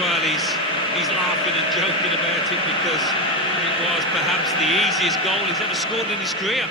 Well, he's laughing and joking about it because it was perhaps the easiest goal he's ever scored in his career.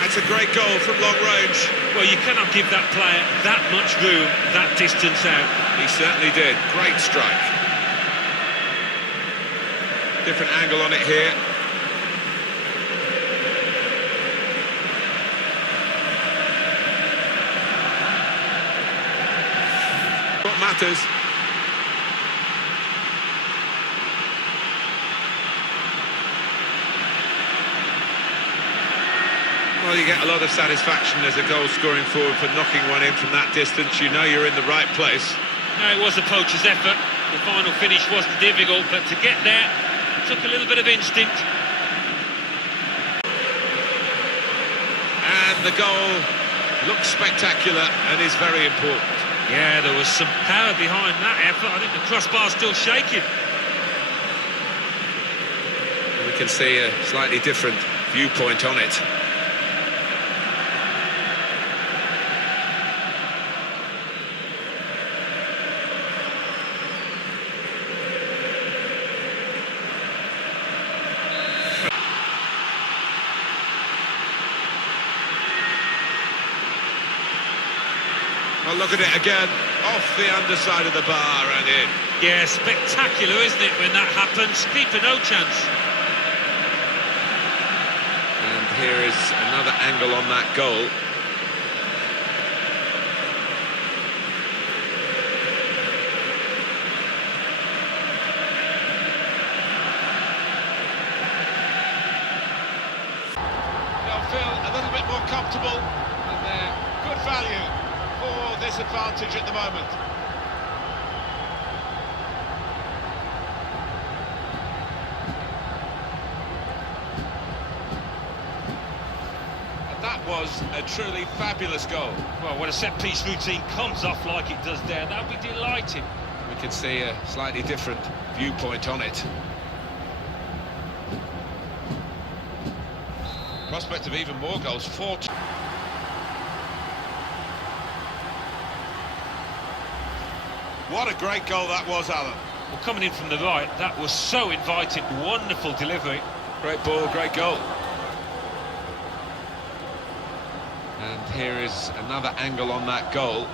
It's a great goal from long range. Well, you cannot give that player that much room, that distance out. He certainly did. Great strike. Different angle on it here. What matters? Well, you get a lot of satisfaction as a goal-scoring forward for knocking one in from that distance. You know you're in the right place. No, it was a poacher's effort. The final finish wasn't difficult, but to get there, it took a little bit of instinct. And the goal looks spectacular and is very important. Yeah, there was some power behind that effort. I think the crossbar's still shaking. We can see a slightly different viewpoint on it. Well, look at it again, off the underside of the bar and in. Yeah, spectacular, isn't it, when that happens? Keeper no chance. And here is another angle on that goal. They'll feel a little bit more comfortable, and they're good value for this advantage at the moment. And that was a truly fabulous goal. Well, when a set-piece routine comes off like it does there, that'll be delighting. We can see a slightly different viewpoint on it. Prospect of even more goals. 4. What a great goal that was, Alan. Well, coming in from the right, that was so inviting. Wonderful delivery. Great ball, great goal. And here is another angle on that goal.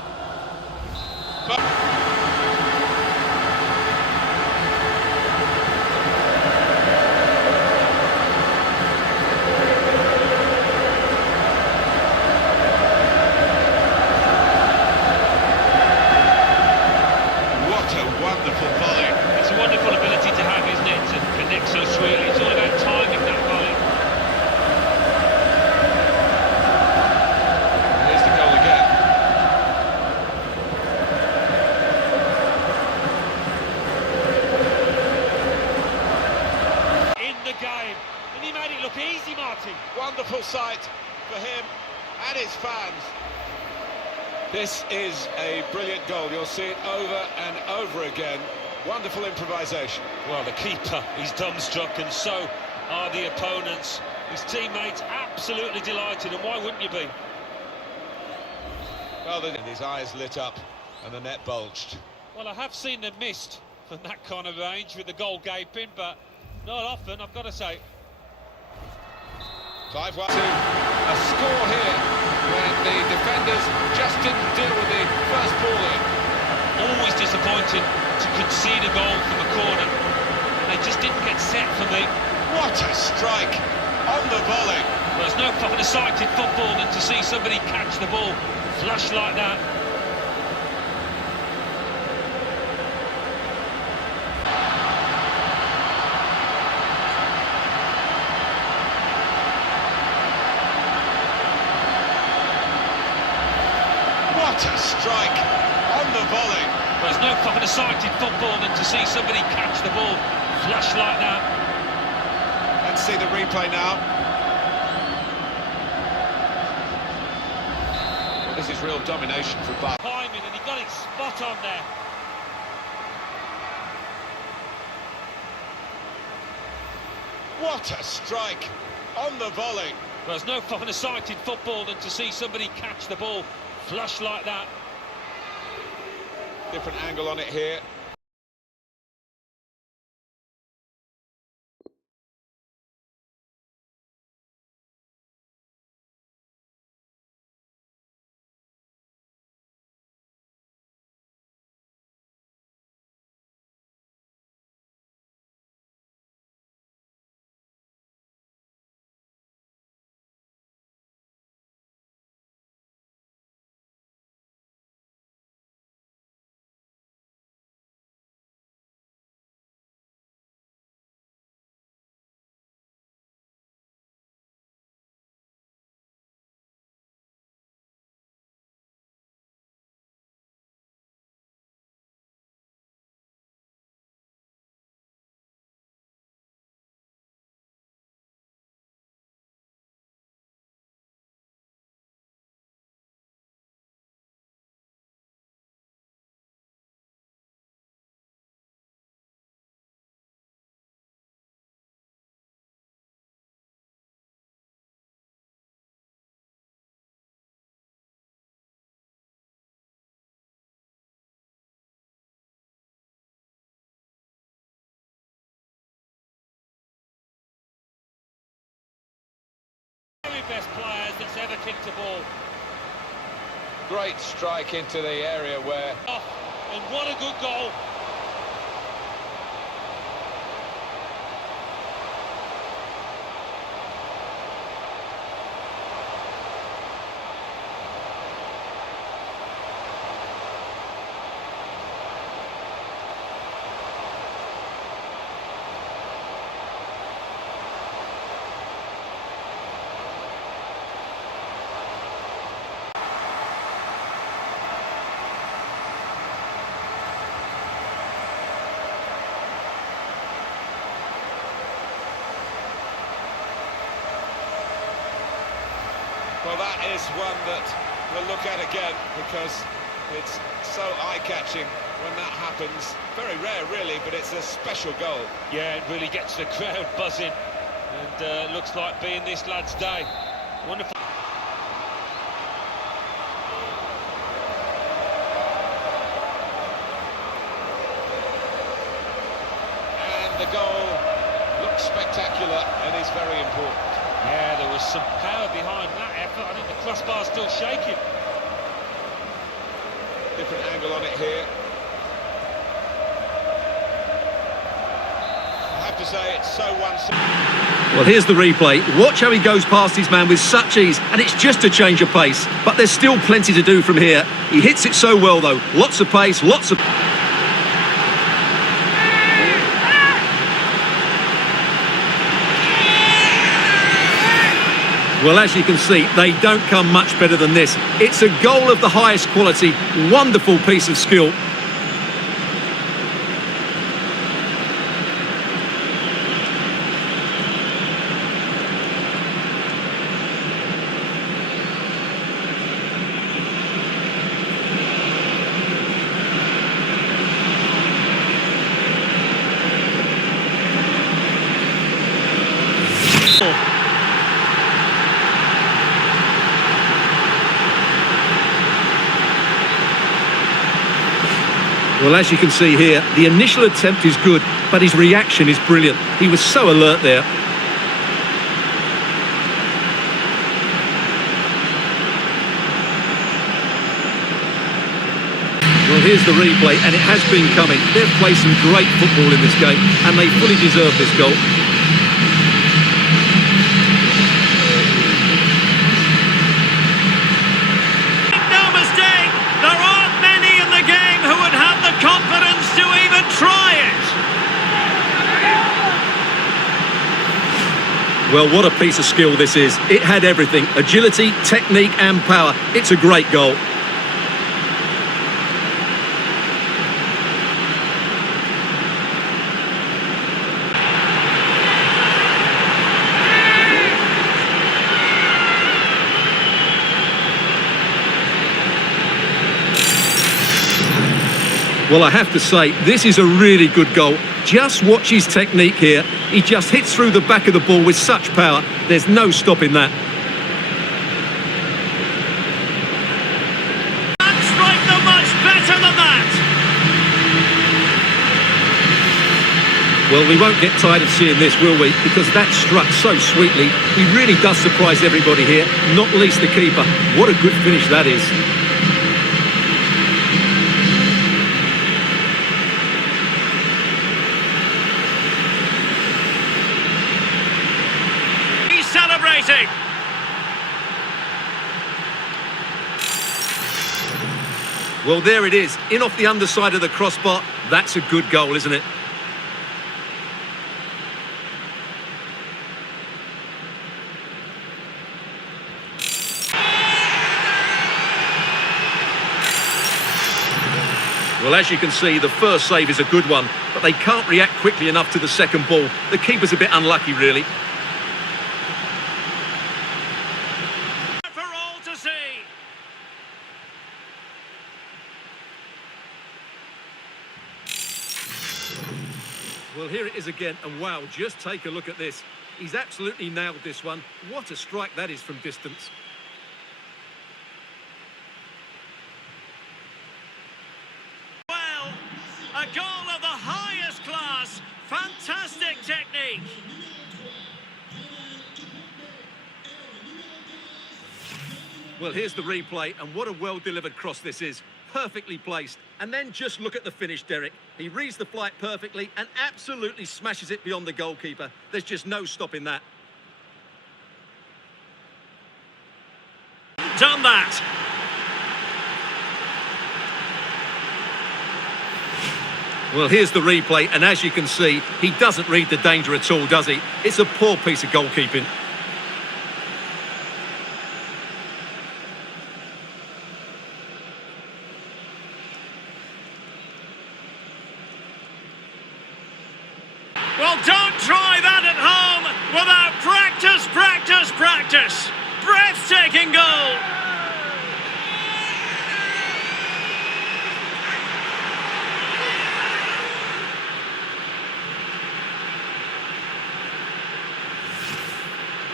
Wonderful volley. It's a wonderful ability to have, isn't it, to connect so sweetly. It's all about timing that volley. Here's the goal again. In the game. And he made it look easy, Martin. Wonderful sight for him and his fans. This is a brilliant goal. You'll see it over and over again. Wonderful improvisation. Well, the keeper, he's dumbstruck, and so are the opponents. His teammates absolutely delighted, and why wouldn't you be? Well, his eyes lit up and the net bulged. Well, I have seen them missed from that kind of range with the goal gaping, but not often, I've got to say. 5-1. A score here when the defenders just didn't deal with the first ball in. Always disappointing to concede a goal from a corner, and they just didn't get set for me. What a strike on the volley. There's no finer sight in football than to see somebody catch the ball flush like that. What a strike on the volley. There's no finer sight in football than to see somebody catch the ball flush like that. Let's see the replay now. Well, this is real domination for Bath. Timing, and he got it spot on there. What a strike on the volley. There's no finer sight in football than to see somebody catch the ball flush like that. Different angle on it here. Best players that's ever kicked a ball. Great strike into the area where... Oh, and what a good goal. Well, that is one that we'll look at again because it's so eye-catching when that happens. Very rare, really, but it's a special goal. Yeah, it really gets the crowd buzzing, and looks like being this lad's day. Wonderful. And the goal looks spectacular and is very important. Yeah, there was some power behind that effort. I think the crossbar's still shaking. Different angle on it here. I have to say, it's so one-sided. Well, here's the replay. Watch how he goes past his man with such ease, and it's just a change of pace. But there's still plenty to do from here. He hits it so well, though. Lots of pace, lots of... Well, as you can see, they don't come much better than this. It's a goal of the highest quality. Wonderful piece of skill. Well, as you can see here, the initial attempt is good, but his reaction is brilliant. He was so alert there. Well, here's the replay, and it has been coming. They've played some great football in this game, and they fully deserve this goal. Well, what a piece of skill this is. It had everything: agility, technique and power. It's a great goal. Well, I have to say, this is a really good goal. Just watch his technique here. He just hits through the back of the ball with such power. There's no stopping that. Can't strike them much better than that. Well, we won't get tired of seeing this, will we? Because that struck so sweetly. He really does surprise everybody here, not least the keeper. What a good finish that is. Celebrating. Well, there it is, in off the underside of the crossbar. That's a good goal, isn't it? Well, as you can see, the first save is a good one, but they can't react quickly enough to the second ball. The keeper's a bit unlucky, really. Well, here it is again, and wow, just take a look at this. He's absolutely nailed this one. What a strike that is from distance. Well, a goal of the highest class. Fantastic technique. Well, here's the replay, and what a well-delivered cross this is. Perfectly placed. And then just look at the finish, Derek. He reads the flight perfectly and absolutely smashes it beyond the goalkeeper. There's just no stopping that. Done that. Well, here's the replay, and as you can see, he doesn't read the danger at all, does he? It's a poor piece of goalkeeping. Well, don't try that at home without practice, practice, practice. Breathtaking goal.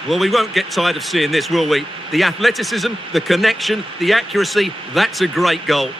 Well, we won't get tired of seeing this, will we? The athleticism, the connection, the accuracy, that's a great goal.